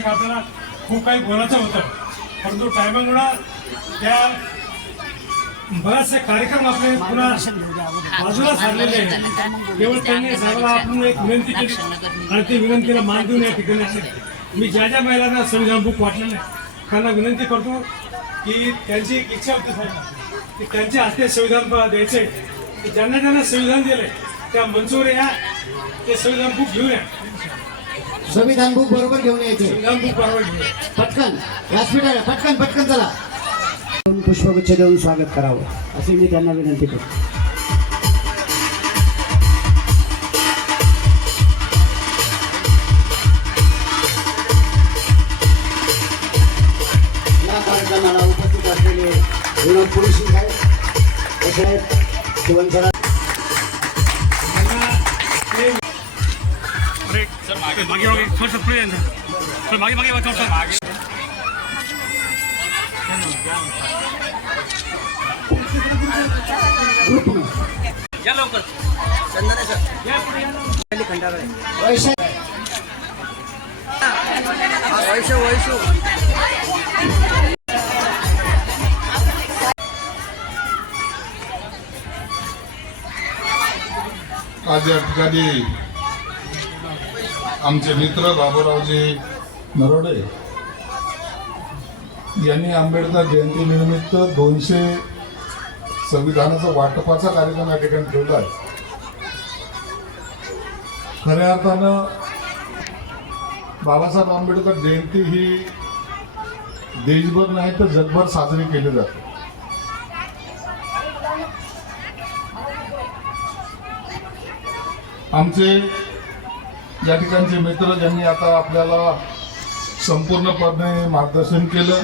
की आपल्याला खूप काही बोलायचं होतं, परंतु टायमिंगमुळे त्या बरेचसे कार्यक्रम आपले पुन्हा बाजूला सारलेले आहेत. केवळ त्यांनी सर्वांना आपण एक विनंती केली आणि ती विनंतीला मान देऊन या ठिकाणी असेल. मी ज्या ज्या महिलांना संविधान बुक वाटलेलं आहे त्यांना विनंती करतो की त्यांची एक इच्छा होती साहेब की त्यांच्या हस्ते संविधान द्यायचे, की ज्यांना ज्यांना संविधान दिले त्या मंचवर या, ते संविधान बुक घेऊन या. संविधान बुक बरोबर घेऊन यायचे. संविधान बुक बरोबर घेऊन या. पटकन व्यासपीठावर पटकन पटकन चला. पुष्पगुच्छ देऊन स्वागत करावं अशी मी त्यांना विनंती करतो. या कार्यक्रमाला उपस्थित असलेले विनोद पुरुषी साहेब, तसेच शिवनसरा मागे मागे थोडंसं पुढे या ना. सर मागे मागे थोडंसं मागे. या लवकर. या पुढे या लवकर. वैशव आज या ठिकाणी आमचे मित्र बाबूरावजी नरोडे यांनी आंबेडकर जयंतीनिमित्त 200 संविधानाचा वाटपाचा कार्यक्रम या ठिकाणी ठेवला आहे. खऱ्या अर्थानं बाबासाहेब आंबेडकर जयंती ही देशभर नाही तर जगभर साजरी केली जाते. आमचे या ठिकाणचे मित्र ज्यांनी आता आपल्याला संपूर्णपणे मार्गदर्शन केलं,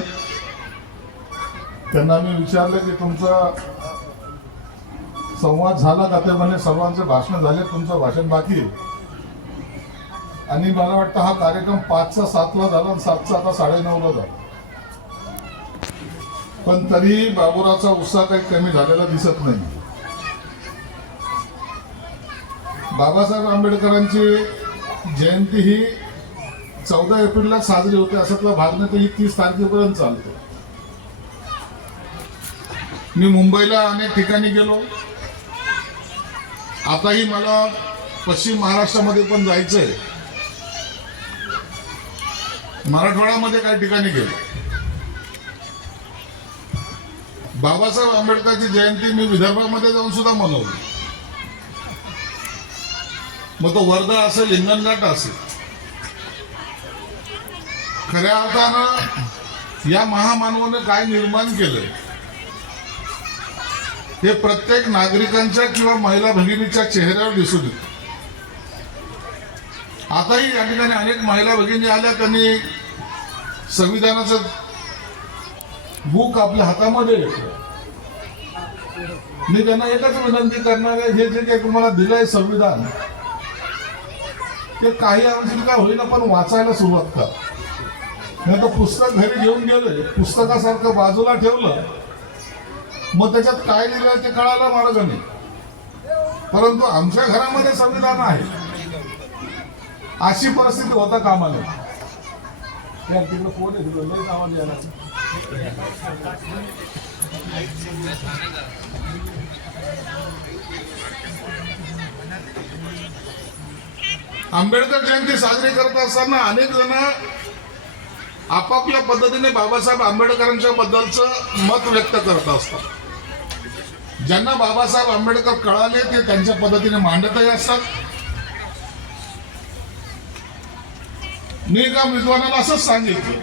त्यांना मी विचारलं की तुमचा संवाद झाला का? ते म्हणे सर्वांचे भाषण झाले, तुमचं भाषण बाकी आहे. आणि मला वाटतं हा कार्यक्रम 5चा 7ला झाला आणि 7चा आता 9:30ला झाला. पण तरीही बाबूरावचा उत्साह काही कमी झालेला दिसत नाही. बाबासाहेब आंबेडकरांची जयंती ही 14 एप्रिलला साजरी होते. असतला भाग नाही तर ही 30 तारखेपर्यंत चालते. मी मुंबईला अनेक ठिकाणी गेलो. आताही मला पश्चिम महाराष्ट्रामध्ये पण जायचंय. मराठवाड्यामध्ये काही ठिकाणी गेलो. बाबासाहेब आंबेडकरची जयंती मी विदर्भामध्ये जाऊन सुद्धा मनवली. मग तो वर्धा असेल, हिंगणघाट असेल. खऱ्या अर्थानं या महामानवाने काय निर्माण केलंय हे प्रत्येक नागरिकांच्या किंवा महिला भगिनीच्या चेहऱ्यावर दिसून येतं. आताही या ठिकाणी अनेक महिला भगिनी आल्या, त्यांनी संविधानाचं बुक आपल्या हातामध्ये घेतलं. मी त्यांना एकच विनंती करणार आहे, हे जे काही तुम्हाला दिलंय संविधान ते काही अंशी का होईना पण वाचायला सुरुवात करा. नाही तर पुस्तक घरी घेऊन गेले, पुस्तकासारखं बाजूला ठेवलं, मग त्याच्यात काय लिहिलं ते कळायला मार्ग नाही. परंतु आमच्या घरामध्ये संविधान आहे अशी परिस्थिती होता कामा नये. तिकडे फोन आहे, आवाज यायला. आंबेडकर जयंती साजरी करत असताना अनेक जण आपापल्या पद्धतीने बाबासाहेब आंबेडकरांच्या बद्दलचं मत व्यक्त करत असतात. ज्यांना बाबासाहेब आंबेडकर कळाले ते त्यांच्या पद्धतीने मांडतही असतात. मी एका विद्वानाला असंच सांगितलं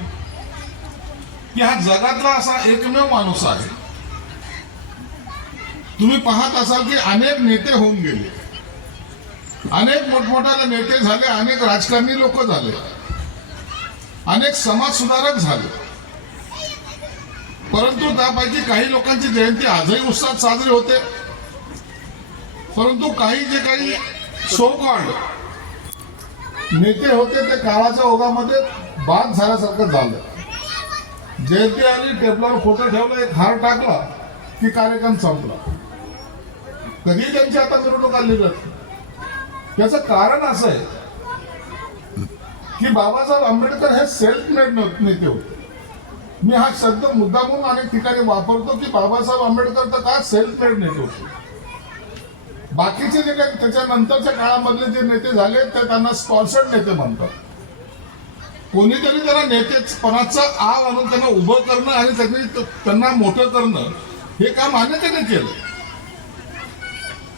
की हा जगातला असा एकमेव माणूस आहे. तुम्ही पाहत असाल की अनेक नेते होऊन गेले, अनेक मोठमोठ्याले नेते झाले, अनेक राजकारणी लोक झाले, अनेक समाज सुधारक झाले. परंतु त्यापैकी काही लोकांची जयंती आजही उत्साहात साजरी होते. परंतु काही जे काही सो कॉल्ड नेते होते ते काळाच्या ओघामध्ये बाद झाल्यासारखं झालं. जयंती आली, टेबलावर फोटो ठेवला, एक हार टाकला की कार्यक्रम संपला. कधी त्यांची आता मिरवणूक आली जाते. याचं कारण असं आहे की बाबासाहेब आंबेडकर हे सेल्फ मेड नेते होते. मी हा शब्द मुद्दामून अनेक ठिकाणी वापरतो की बाबासाहेब आंबेडकर तर काय सेल्फ मेड नेते होते. बाकीचे जे काही त्याच्यानंतरच्या काळामधले जे नेते झाले ते त्यांना स्पॉन्सर्ड नेते म्हणतात. कोणीतरी त्यांना नेतेपणाचं आव आणून त्यांना उभं करणं आणि त्यांना मोठं करणं हे काम अनेकांनी केलं.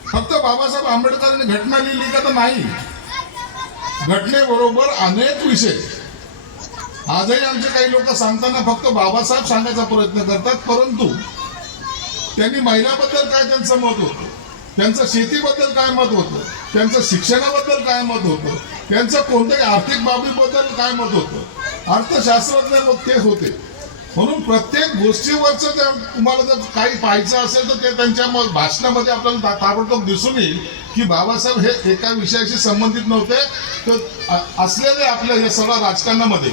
फक्त बाबासाहेब आंबेडकरांनी घटना लिहिली का तर नाही. घटनेबरोबर अनेक विषय आजही आमचे काही लोक सांगताना फक्त बाबासाहेब सांगायचा प्रयत्न करतात, परंतु त्यांनी महिलाबद्दल काय त्यांचं मत होतं, त्यांचं शेतीबद्दल काय मत होतं, त्यांचं शिक्षणाबद्दल काय मत होतं, त्यांचं कोणत्याही आर्थिक बाबीबद्दल काय मत होतं, अर्थशास्त्रज्ञ ते होते. म्हणून प्रत्येक गोष्टीवरचं जर तुम्हाला जर काही पाहायचं असेल तर ते त्यांच्या भाषणामध्ये आपल्याला ताबडतोब दिसून येईल की बाबासाहेब हे एका विषयाशी संबंधित नव्हते. तर असलेले आपल्या या सगळ्या राजकारणामध्ये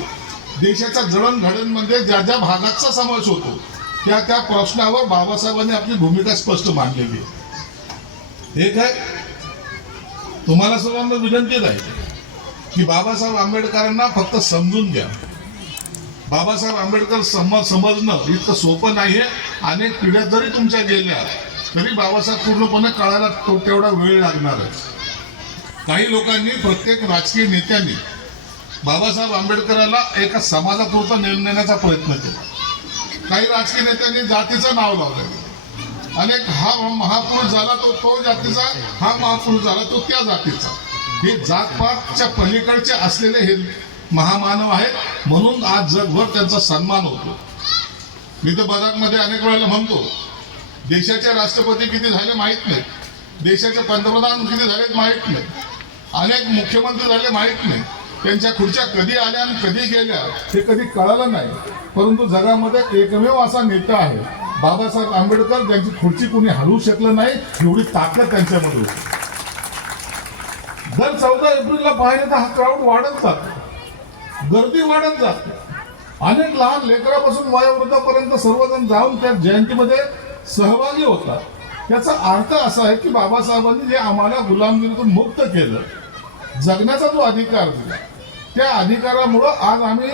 देशाच्या जडणघडणमध्ये ज्या ज्या भागाचा समावेश होतो त्या त्या प्रश्नावर बाबासाहेबांनी आपली भूमिका स्पष्ट मांडलेली आहे. एक आहे, तुम्हाला सर्वांना विनंती आहे की बाबासाहेब आंबेडकरांना फक्त समजून घ्या. बाबासाहेब आंबेडकर समजणं इतकं सोपं नाहीये. अनेक पिढ्या जरी तुमच्या गेल्या तरी बाबासाहेब पूर्णपणे कळायला तेवढा वेळ लागणारच. काही लोकांनी, प्रत्येक राजकीय नेत्यांनी बाबासाहेब आंबेडकरांना एका समाजापुरता नेण्याचा प्रयत्न केला. काही राजकीय नेत्यांनी जातीचं नाव लावलं. अनेक हा महापुरुष झाला तो जातीचा, हा महापुरुष झाला तो त्या जातीचा. हे जातपातच्या पलीकडचे असलेले हे महामानव आहेत, म्हणून आज जगभर त्यांचा सन्मान होतो. मी तर बराकमध्ये अनेक वेळेला म्हणतो, देशाचे राष्ट्रपती किती झाले माहीत नाही, देशाचे पंतप्रधान किती झालेत माहीत नाही, अनेक मुख्यमंत्री झाले माहीत नाही, त्यांच्या खुर्च्या कधी आल्या आणि कधी गेल्या हे कधी कळालं नाही. परंतु जगामध्ये एकमेव असा नेता आहे बाबासाहेब आंबेडकर, ज्यांची खुर्ची कुणी हलवू शकलं नाही, एवढी ताकद त्यांच्यामध्ये होती. दर 14 एप्रिलला पाहिजे तर हा क्राऊड वाढत जातो, गर्दी वाढत जाते. अनेक लहान लेकरापासून वयोवृद्धापर्यंत सर्वजण जाऊन त्या जयंतीमध्ये सहभागी होतात. त्याचा अर्थ असा आहे की बाबासाहेबांनी जे आम्हाला गुलामगिरीतून मुक्त केलं, जगण्याचा जो अधिकार दिला, त्या अधिकारामुळं आज आम्ही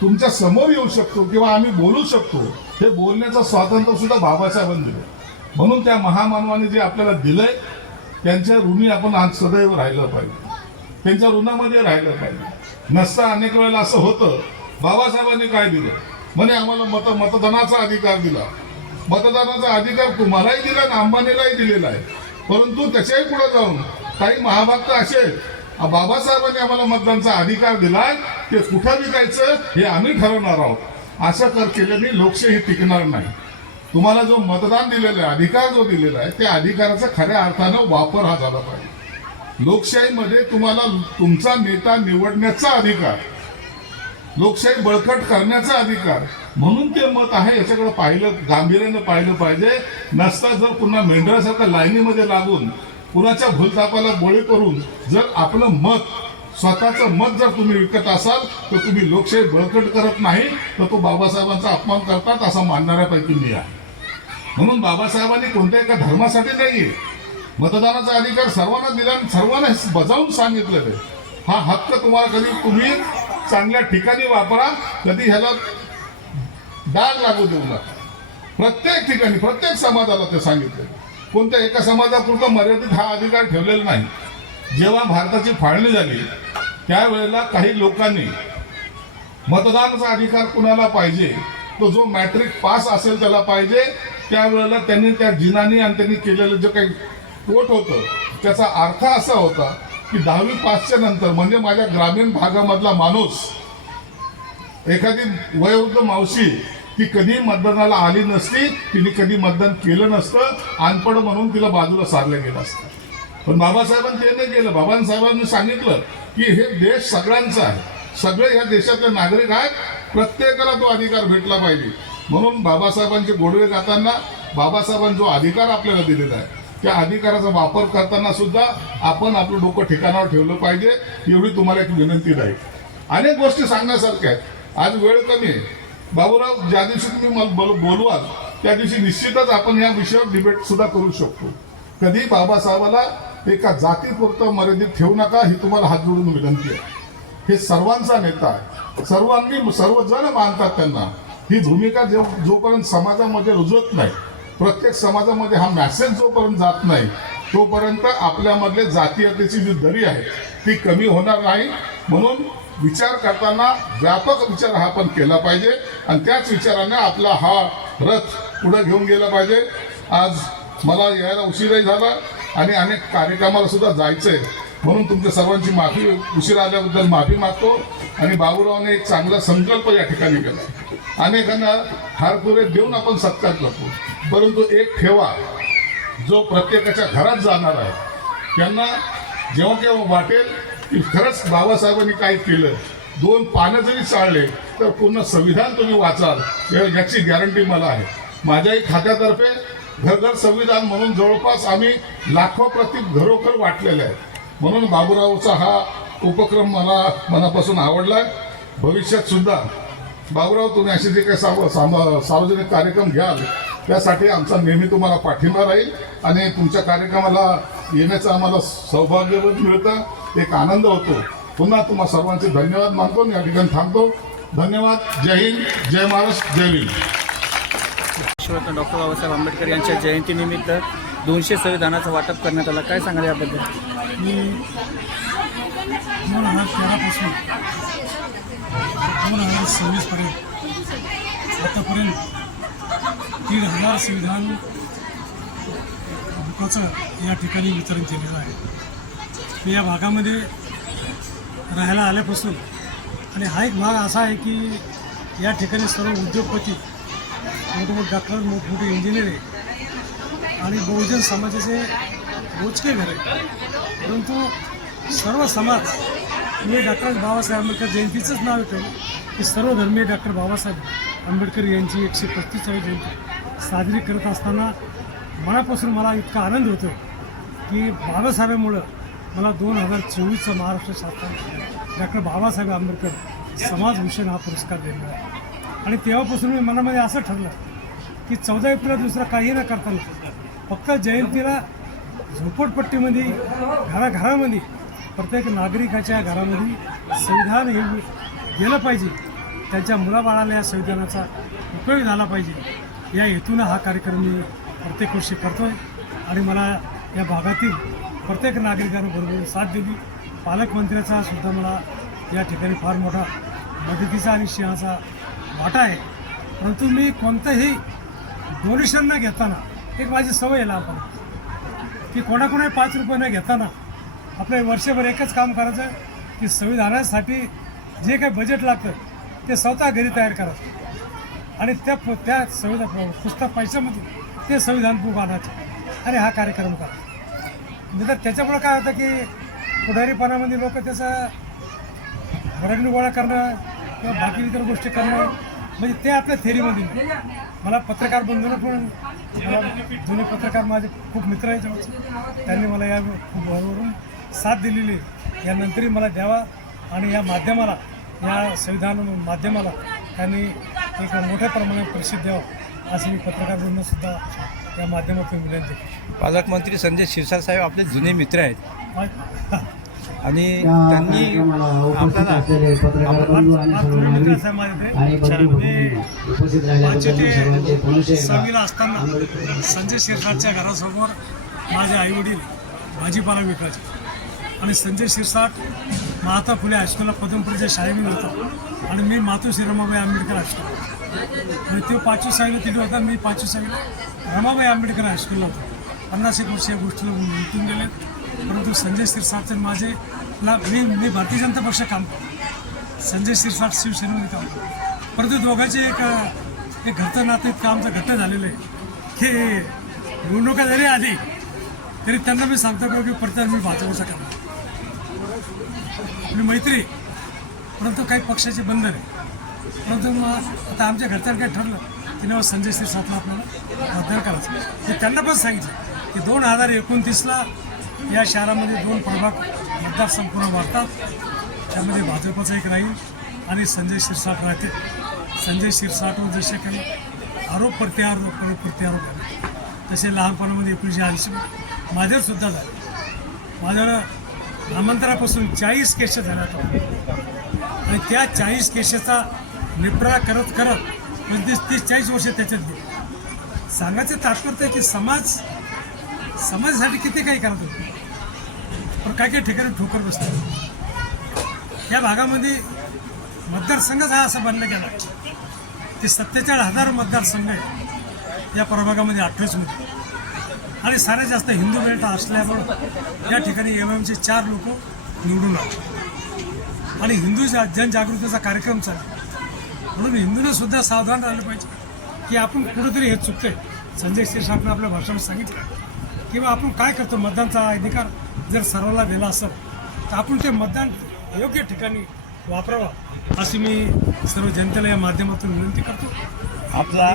तुमच्या समोर येऊ शकतो किंवा आम्ही बोलू शकतो. हे बोलण्याचं स्वातंत्र्य सुद्धा बाबासाहेबांनी दिलं. म्हणून त्या महामानवाने जे आपल्याला दिलंय त्यांच्या ऋणी आपण आज सदैव राहिलं पाहिजे, त्यांच्या ऋणामध्ये राहिलं पाहिजे. नसता अनेक वेळेला असं होतं, बाबासाहेबांनी काय दिलं म्हणे आम्हाला मतदानाचा अधिकार दिला. मतदानाचा अधिकार तुम्हालाही दिला आणि अंबानीलाही दिलेला आहे. परंतु त्याच्याही पुढे जाऊन काही महाभक्त असे, बाबासाहेबांनी आम्हाला मतदानाचा अधिकार दिलाय, ते कुठं विकायचं हे आम्ही ठरवणार आहोत. असं केल्याने लोकशाही टिकणार नाही. तुम्हाला जो मतदान दिलेला आहे, अधिकार जो दिलेला आहे, त्या अधिकाराचा खऱ्या अर्थानं वापर हा झाला पाहिजे. लोकशाहीमध्ये तुम्हाला तुमचा नेता निवडण्याचा अधिकार, लोकशाही बळकट करण्याचा अधिकार, म्हणून ते मत आहे याच्याकडे पाहिलं, गांभीर्यानं पाहिलं पाहिजे. नसता जर पुन्हा मेंढरासारखं लाईनीमध्ये लागून कुणाच्या भूलथापाला बळी करून जर आपलं मत, स्वतःचं मत जर तुम्ही विकत असाल तर तुम्ही लोकशाही बळकट करत नाही, तर तो बाबासाहेबांचा अपमान करतात असं मानणाऱ्यापैकी मी आहे. म्हणून बाबासाहेबांनी कोणत्या एका धर्मासाठी नाहीये, मतदानाचा अधिकार सर्वांना दिला, सर्वांना बजावून सांगितलेलं आहे. हा हक्क तुम्हाला कधी तुम्ही चांगल्या ठिकाणी वापरा, कधी ह्याला डाग लागू देऊ नका. प्रत्येक ठिकाणी, प्रत्येक समाजाला ते सांगितले. कोणत्या एका समाजापुरता मर्यादित हा अधिकार ठेवलेला नाही. जेव्हा भारताची फाळणी झाली त्यावेळेला काही लोकांनी मतदानाचा अधिकार कुणाला पाहिजे, तो जो मॅट्रिक पास असेल त्याला पाहिजे, त्यावेळेला त्यांनी त्या जिनानी आणि त्यांनी केलेलं जे काही कोट होतं त्याचा अर्थ असा होता की 10वी पासच्या नंतर, म्हणजे माझ्या ग्रामीण भागामधला माणूस, एखादी वयोवृद्ध मावशी, ती कधी मतदानाला आली नसती, तिने कधी मतदान केलं नसतं, अनपड म्हणून तिला बाजूला सारलं गेलं असतं. पण बाबासाहेबांनी ते नाही केलं. बाबासाहेबांनी सांगितलं की हे देश सगळ्यांचा आहे, सगळे या देशातले नागरिक आहेत, प्रत्येकाला तो अधिकार भेटला पाहिजे. म्हणून बाबासाहेबांचे गोडवे गाताना बाबासाहेबांनी जो अधिकार आपल्याला दिलेला आहे त्या अधिकाराचा वापर करताना सुद्धा आपण आपलं डोकं ठिकाणावर ठेवलं पाहिजे. एवढी तुम्हाला एक विनंती राहील. अनेक गोष्टी सांगण्यासारख्या आहेत. आज वेळ कमी आहे. बाबूराव, ज्या दिवशी तुम्ही मला बोलवाल त्या दिवशी निश्चितच आपण या विषयावर डिबेट सुद्धा करू शकतो. कधी बाबासाहेबाला एका जातीपुरतं मर्यादित ठेवू नका, ही तुम्हाला हात जोडून विनंती आहे. हे सर्वांचा नेता आहे, सर्वजण मानतात त्यांना. ही भूमिका जोपर्यंत समाजामध्ये रुजवत नाही, प्रत्येक समाजामध्ये हा मेसेज जोपर्यंत जात नाही, तोपर्यंत आपल्यामधले जातीयतेची जी दरी आहे ती कमी होणार नाही. म्हणून विचार करताना व्यापक विचार हा आपण केला पाहिजे आणि त्याच विचाराने आपला हा रथ पुढे घेऊन गेला पाहिजे. आज मला यायला उशीरही झाला आणि अनेक कार्यक्रमाला सुद्धा जायचंय, म्हणून तुमच्या सर्वांची माफी, उशीर आल्याबद्दल माफी मागतो. आणि बाबूरावने एक चांगला संकल्प या ठिकाणी केला. अनेकांना हारपुरे देऊन आपण सत्कार करतो, परंतु एक ठेवा जो प्रत्येकाच्या घरात जाणार आहे, त्यांना जेव्हा केव्हा वाटेल की खरंच बाबासाहेबांनी काय केलं, 2 पानं जरी चालले तर पूर्ण संविधान तुम्ही वाचाल याची गॅरंटी मला आहे. माझ्याही खात्यातर्फे घर संविधान म्हणून जवळपास आम्ही लाखो प्रति घरोघर वाटलेले आहेत. म्हणून बाबूरावचा हा उपक्रम मला मनापासून आवडला. भविष्यात सुद्धा बाबूराव तुम्ही असे जे काही सार्वजनिक कार्यक्रम घ्याल त्यासाठी आमचा नेहमी तुम्हाला पाठिंबा राहील आणि तुमच्या कार्यक्रमाला येण्याचं आम्हाला सौभाग्य मिळतं, एक आनंद होतो. पुन्हा तुम्हा सर्वांचे धन्यवाद मानतो. या ठिकाणी थांबतो. धन्यवाद. जय हिंद, जय महाराष्ट्र, जय भीम. विश्वरत्न डॉक्टर बाबासाहेब आंबेडकर यांच्या जयंतीनिमित्त 200 संविधानाचं वाटप करण्यात आलं. काय सांगाल याबद्दल? मी 2013पासून 2026पर्यंत आतापर्यंत 1,500 संविधान बुकाचं या ठिकाणी वितरण केलेलं आहे. मी या भागामध्ये राहायला आल्यापासून आणि हा एक भाग असा आहे की या ठिकाणी सर्व उद्योगपती, मोठमोठे डॉक्टर, मोठमोठे इंजिनियर आहे आणि बहुजन समाजाचे मोजके घर आहे. परंतु सर्व समाज, मी डॉक्टर बाबासाहेब आंबेडकर जयंतीचंच नाव येतं की सर्व धर्मीय डॉक्टर बाबासाहेब आंबेडकर यांची 135वी जयंती साजरी करत असताना मनापासून मला इतका आनंद होतो की बाबासाहेबांमुळं मला 2024चा महाराष्ट्र शासन डॉक्टर बाबासाहेब आंबेडकर समाजभूषण हा पुरस्कार दिलेला आहे. आणि तेव्हापासून मी मनामध्ये असं ठरलं की 14 एप्रिलला दुसरं काही न करताना फक्त जयंतीला झोपडपट्टीमध्ये, घराघरामध्ये, प्रत्येक नागरिकाच्या घरामध्ये संविधान हे गेलं पाहिजे, त्यांच्या मुलाबाळाला या संविधानाचा उपयोग झाला पाहिजे, या हेतूनं हा कार्यक्रम मी प्रत्येक वर्षी करतो आहे. आणि मला या भागातील प्रत्येक नागरिकांबरोबर साथ दिली. पालकमंत्र्याचा सुद्धा मला या ठिकाणी फार मोठा मदतीचा आणि सिंहाचा वाटा आहे. परंतु मी कोणतंही डोनेशन न घेताना, एक माझी सवय आहे लहानपणी की कोणाकोणा 5 रुपये न घेताना आपल्या वर्षभर एकच काम करायचं की संविधानासाठी जे काही बजेट लागतं ते स्वतः घरी तयार करायचं आणि त्या संविधान पुस्तक पैशामध्ये ते संविधान बुक आणायचं आणि हा कार्यक्रम करायचा. म्हणजे त्याच्यामुळं काय होतं की पुढारीपणामध्ये लोक त्याचा भरगणी गोळा करणं किंवा बाकी इतर गोष्टी करणं, म्हणजे ते आपल्या थेरीमध्ये नाही. मला पत्रकार बंधूंना पण, मला जुने पत्रकार माझे खूप मित्र आहेत जवळचे, त्यांनी मला या वरून साथ दिलेली आहे. यानंतरही मला द्यावा आणि या माध्यमाला, या संविधान माध्यमाला त्यांनी एक मोठ्या प्रमाणात प्रसिद्ध द्यावं असं मी पत्रकार बंधूंनासुद्धा या माध्यमातून विनंती केली. पालकमंत्री संजय शिरसाट साहेब आपले जुने मित्र आहेत आणि या त्यांनी कार्यक्रमाला उपस्थित असलेले पत्रकार बंधू आणि सर्व नागरिक आणि बंधू भगिनी उपस्थित राहिल्याबद्दल सर्वांचे पुनश्च एकदा 6वीला असताना संजय शिरसाटच्या घरासमोर माझे आईवडील भाजीपाला विकायचे आणि संजय शिरसाट महात्मा फुले हायस्कूलला पदमपुरीच्या शाळेमध्ये होता आणि मी मातोश्री रमाबाई आंबेडकर हायस्कूल आणि तो 5वी-6वीला तिथे होता, मी 5वी-6वीला रमाबाई आंबेडकर हायस्कूलला होतो. 50 वर्ष या गोष्टीला उलटून गेले. परंतु संजय शिरसाट माझे मी भारतीय जनता पक्ष काम करतो, संजय शिरसाट शिवसेनेमध्ये काम करतो. परंतु दोघांचे एक घरचं नातं इतकं आमचं घट्ट झालेलं आहे की निवडणुका जरी आली तरी त्यांना मी सांगतो की प्रचार मी भाजपचा करणार, आपली मैत्री. परंतु काही पक्षाचे बंधन आहे. परंतु मग आता आमच्या घरच्यांनी काय ठरलं की नाही संजय शिरसाटला आपल्याला मतदान करायचं. ते त्यांना पण सांगितलं की 2029ला या शहरामध्ये 2 प्रभाग मतदार संपूर्ण वाढतात, त्यामध्ये भाजपचा एक राहील आणि संजय शिरसाट राहते. संजय शिरसाटवर जसे काही आरोप प्रत्यारोप झाले तसे लहानपणामध्ये 1980 माझ्यावरसुद्धा झाले. माझ्यावर नामांतरापासून 40 केसेस झाल्या होत्या आणि त्या 40 केसेसचा निपटारा करत करत 30-40 वर्ष त्याच्यात गेली. सांगायचं तात्पर्य आहे की समाजासाठी किती काही करत होते, पण काही काही ठिकाणी ठोकर बसतात. या भागामध्ये मतदारसंघच हा असा बनला गेला की 47,000 मतदारसंघ आहे या प्रभागामध्ये 28 मध्ये, आणि सारे जास्त हिंदू बेल्ट असल्यामुळं या ठिकाणी MIMचे 4 लोक निवडून आले आणि हिंदू जनजागृतीचा कार्यक्रम चालला. म्हणून हिंदूंना सुद्धा सावधान राहिलं पाहिजे की आपण कुठेतरी हे चुकतंय. संजय शिरसाटनं आपल्या भाषणात सांगितलं किंवा आपण काय करतो, मतदानचा अधिकार जर सर्वांना दिला असेल तर आपण ते मतदान योग्य ठिकाणी वापरावा अशी मी सर्व जनतेला या माध्यमातून विनंती करतो.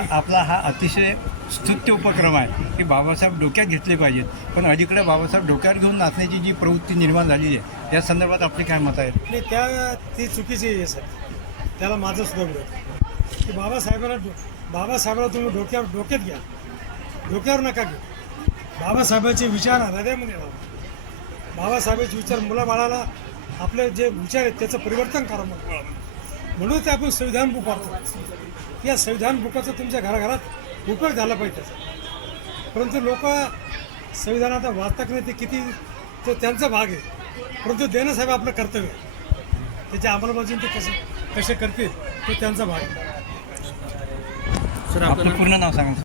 आपला हा अतिशय स्तुत्य उपक्रम आहे की बाबासाहेब डोक्यात घेतले पाहिजेत, पण अलीकडे बाबासाहेब डोक्यावर घेऊन नाचण्याची जी प्रवृत्ती निर्माण झालेली आहे या संदर्भात आपले काय मत आहे? नाही, ती चुकीची आहे सर. त्याला माझं सुद्धा विरोध की बाबासाहेबांना तुम्ही डोक्यात घ्या, डोक्यावर नका घेऊ. बाबासाहेबांचे विचार हृदयामध्ये राहा. बाबासाहेबांचे विचार मुलाबाळाला आपले जे विचार आहेत त्याचं परिवर्तन करा म्हणून ते आपण संविधान बुक वापरतो. या संविधान बुकाचा तुमच्या घराघरात उपयोग झाला पाहिजे त्याचा. परंतु लोक संविधानात वाचतात नाही, ते किती तो त्यांचा भाग आहे, परंतु देणं साहेब आपलं कर्तव्य आहे. त्याच्या अंमलबजावणी ते कसे करतील तो त्यांचा भाग आहे. आपलं पूर्ण नाव सांगा.